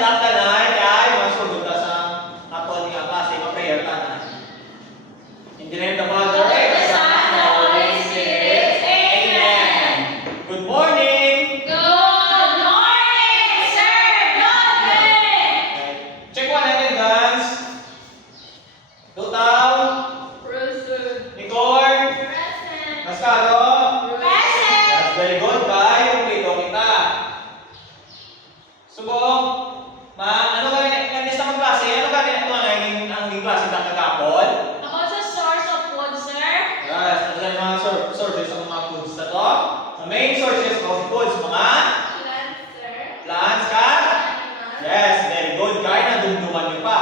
anak tanay kay masugod ka sa aton nga klase nga prayer tanay. In the name of the Father, and the Son, and the Holy Spirit. Amen. Good morning. Good morning, sir. Good morning. Check one attendance. Total. Present. Nicole. Present. Mascaro. Present. That's very good. Kay kumplito kita. Subong. Ano gani kanina sa klase? Ano gani ito ang klase ta kagapon? About the source of food, sir. Yes, ano gani mga sources ang mga foods na to? The main sources of foods mga Plants, sir. plants ka? Animals. Yes, very good. Kaya na dumduman niyo pa.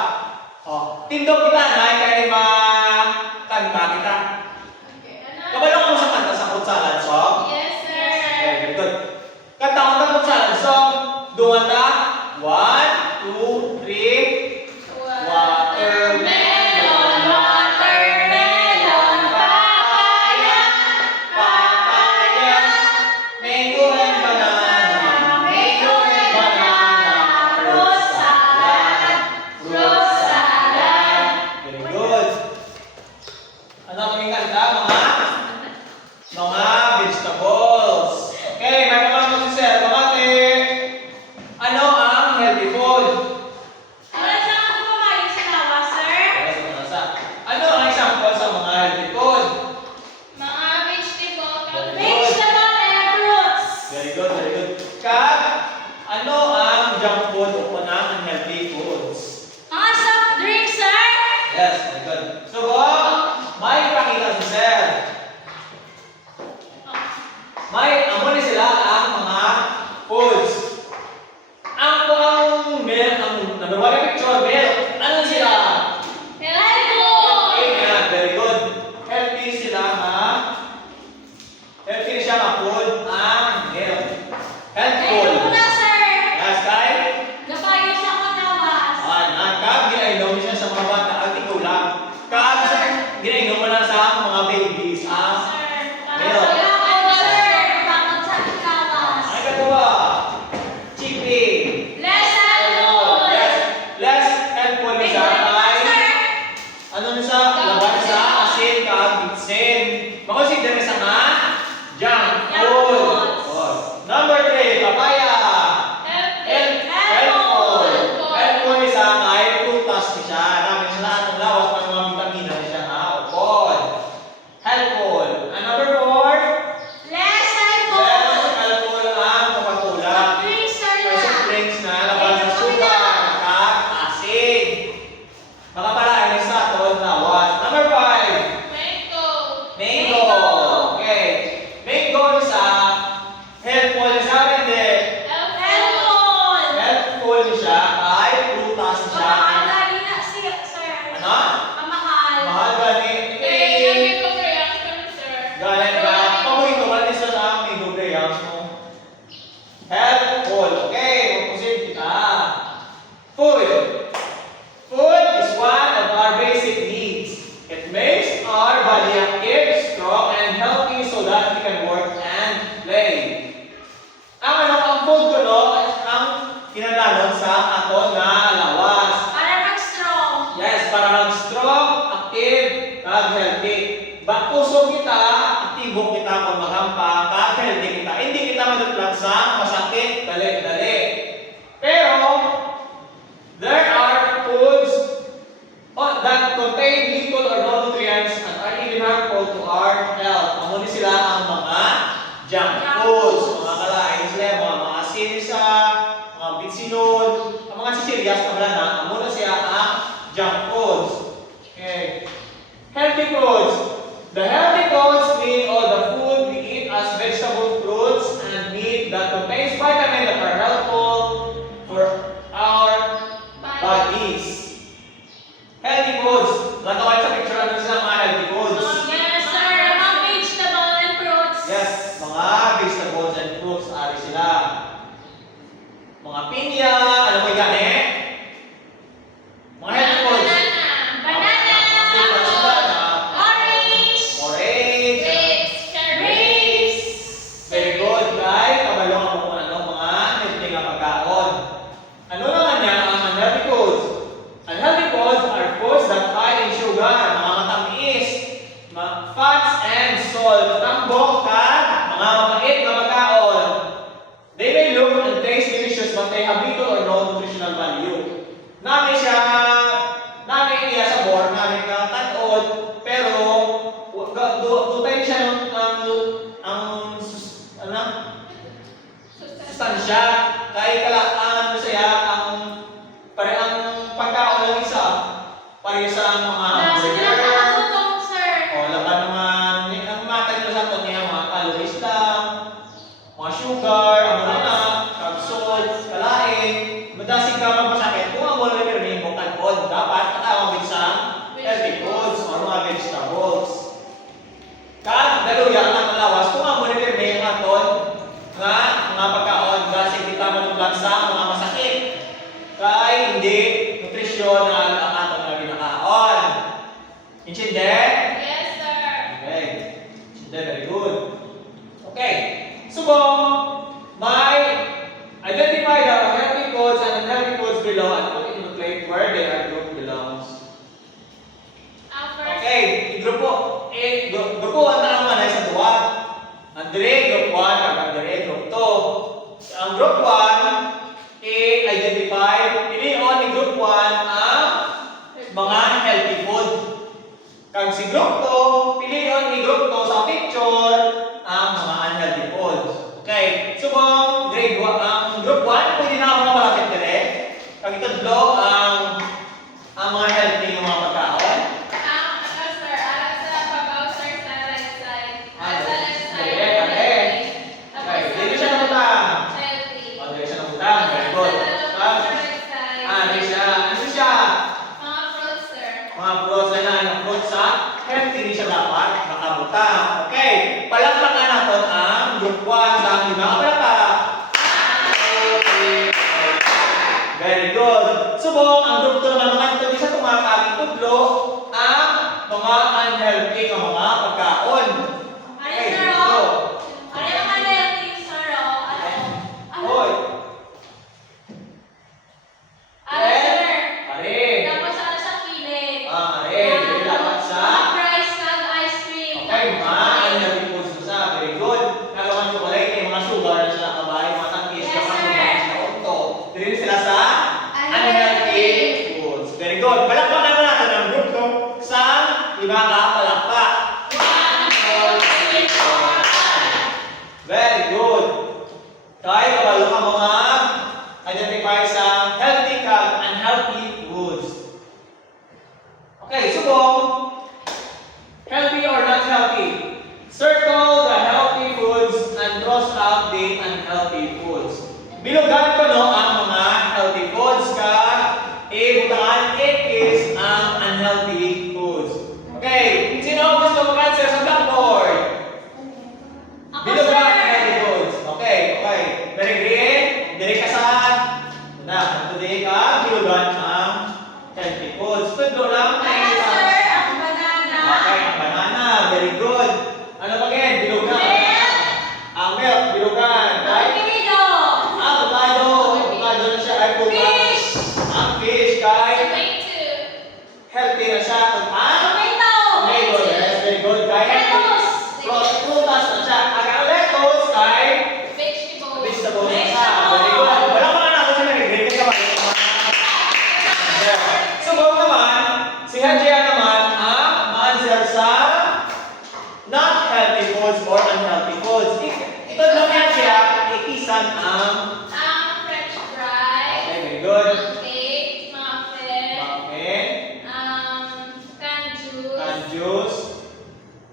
Oh, tindog kita na kay kanta kita. Okay. Kabalo mo sa kanta sa fruit salad song? Yes, sir. Very good. Kanta ko ng fruit salad song. Duman ta. 1, 2, 3. Watermelon, watermelon, papaya, papaya, mango and banana, mango and banana, fruit salad, fruit salad. Very good. Ano ang aming kanta? Mga vegetables. Okay, may pamanong si Sir. Pamati. Ano ang healthy food? Ano sa mga kumain sa lawa, sir? Ano ang example sa mga healthy food? Mga vegetable, Very good. vegetable and fruits. Very good, very good. Kat, ano ang junk food o unhealthy foods? Mga soft drinks, sir. Yes, very good. So, may pakita si Sir. Amo ni sila ang mga foods. Ang milk, ang number 1 picture, milk. Ano sila? Hello. Yeah, very good. Healthy sila ha. Healthy siya nga food ang milk. Healthful. Ayun muna, sir. Yes, kay? Napayo siya ko nawas. Kag ginainom siya sa mga bata at ikaw lang. Kag ginainom mo lang sa mga babies. Sir, para Milk. wala ako, sir. Bakit sa ikawas? Ay katuwa. Chippy. Less alcohol. Yes. Less helpful ni sa ay. Ano na sa laban sa asin kag bitsin. Makonsider ni sa nga junk food. Oh. Number 3, papaya. Helpful. Helpful ni sa ay prutas ni siya. Namin siya na atong lawas ng mga vitamina ni siya nga upod. Helpful. And number 4, Less yes, alcohol. helpful ang Coca-Cola. Soft drinks, sir, May na. soft drinks na laban sa sugar at asin. Makapalain sa aton lawas. Number 5, Mango. mango. Okay. Mango is helpful sa hindi. Helpful. Helpful siya ay prutas siya. Pamahal lagi na siya, sir. Ano? Pamahal. Mahal gani. Galing ka. Paborito ka din sa mango grahams mo. Helpful. Okay. Mapusin kita. Food. Food is one of our basic needs. It makes our body active, strong, and healthy so that we can work and play. Ang food ko no, ang kinalanon sa aton nga lawas. Para mag-strong. Yes, para mag-strong, active, kag healthy. Puso kita, aktibo kita kung maghampa, kag healthy kita. Hindi kita maduplat sa masakit, dali-dali. Pero, there are foods that contain little or no nutrients and are even harmful to our health. Amo ni sila ang mga junk foods. Mga kalain sila, mga asin sa, mga bitsinod, ang mga sisirias na wala na, amo na siya ang junk foods. Okay. Healthy foods. The healthy foods mean all the food we eat as vegetable, fruits, and meat that contains vitamins that are helpful for our bodies. Healthy foods. Natawag sa picture ano sila mga healthy foods. Yes, sir. Mga vegetable and fruits. Yes, mga vegetables and fruits ari sila. Mga pinya, alam mo gani? may have little or no nutritional value. Nami siya, nami niya sa board, nami ka kanon, pero dutay siya ano, sustansya, kay kalaan siya ang pagkaon ng isa, pare sa mga Nasa pinakautong, sir. o laban naman, ang matag nila sa ito niya, mga calories lang, mga sugar, ano na, salt, kalain, madasig ka magpasakit. Kung ang wala rin rin mo kanon, dapat katawag sa healthy foods o mga vegetables. Kag daluya ang lawas, kung ang wala rin rin kanon, nga mga pagkaon, dasig kita matuglan sa mga masakit. Kaya hindi nutritional ang ating na ginakaon. Intindi? Yes, sir. Okay. Intindi, very good. Okay. Subong, may identify the healthy foods and unhealthy foods below and put in the plate where they are group belongs. First. Okay. Grupo ang naman ay sa duwa. Ang dire, group 1, ang dire, group 2. Ang group 1, i-identify, pilion ni group 1 ang mga healthy food. Kag si group 2, pilion ni group 2 sa picture ang mga unhealthy foods. Okay, so kung grade 1, ang group 1, pwede na ako malapit dire. Kag itudlo ang mga healthy ng mga pagkaon. Sir, alam sa babaw, sir, sa right side. Ah, Sa left side. dire, dire. Okay, dito siya nabutang. Healthy. O, dito siya nabutang. Very good. Sa right side. Dito siya. Ano siya? Mga fruits, sir. Mga fruits na ng fruits sa healthy din siya dapat makabutang. Okay, palakpakan natin ang group 1 sa lima. Palakpak. Very good. Subong, ang group 2 naman makakita din sa tumakaging tudlo ang mga unhealthy ng mga pagkaon. Ano, Okay, sir, dito. oh? Ano yung mga healthy, sir, oh? Ano? Hoy, Ano, sir? pare. Tapos ano sa kilid? Pare, dapat sa Mga fries, nag ice cream. okay, mga unhealthy foods na sa. Very good. Kalaman chocolate, may mga sugar na sila kabay, mga tangkis, Yes, mga sir. sugar na unto. Dili sila sa unhealthy foods. Very good. Palakpak naman natin ang group 2 sa iba ka palakpak. 1, 2, 3, 4, 5. Very good. Kaya kabalo ka mga identify sa healthy kag unhealthy foods. Okay, subong. Healthy or not healthy? Circle the healthy foods and cross out the unhealthy foods. Bilugan ko no ang mga healthy foods kag butangan is ang unhealthy foods. Okay, sino gusto mag-answer sa blackboard? Ako, Bilugan ang sir. healthy foods. Okay. Very green. Diri ka sa today ka bilugan ang healthy foods. Tudlo lang Ano, sir? Ang banana. okay, ang banana, very good. Ano pa again? Bilugan. Milk. Ang milk, bilugan. Right? Avocado. Avocado. Avocado na siya. Ay, bukas. Fish. Ang fish, guys. Tomato. Healthy na siya. Tomato. Tomato, yes, very good, guys. Lettuce. Prutas na siya. Ang lettuce, guys. Vegetables. Vegetable na siya. Very good. Wala pa na ako siya nag-grade ka ba? Subok naman, si Hajia naman ang answer sa not healthy foods or unhealthy foods. Ito lang yan siya, ikisan ang French fries. okay, very good. Cake. Muffin. Muffin, Canned juice. canned juice,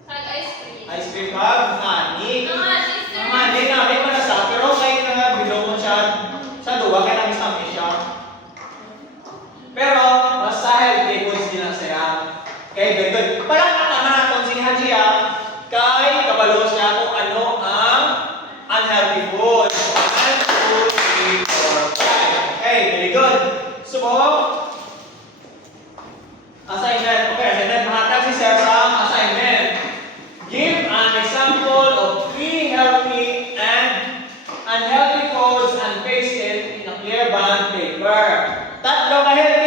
Kag ice cream. ice cream cup, honey. Ang honey, sir. Ang honey namin manasa, pero kahit na bilong mo siya sa duwa, kaya namin sa siya. Pero, mas sa healthy foods din lang siya. Okay, very good. Parang naman si Hajia, kay kabalo siya kung ano ang unhealthy foods. 1, 2, 3, 4, 5. Okay, very good. Subok. Assignment. Okay, assignment. Mahatag si Sir sa assignment. Give an example of 3 healthy and unhealthy foods and paste it in a clear bond paper. Tatlo ka healthy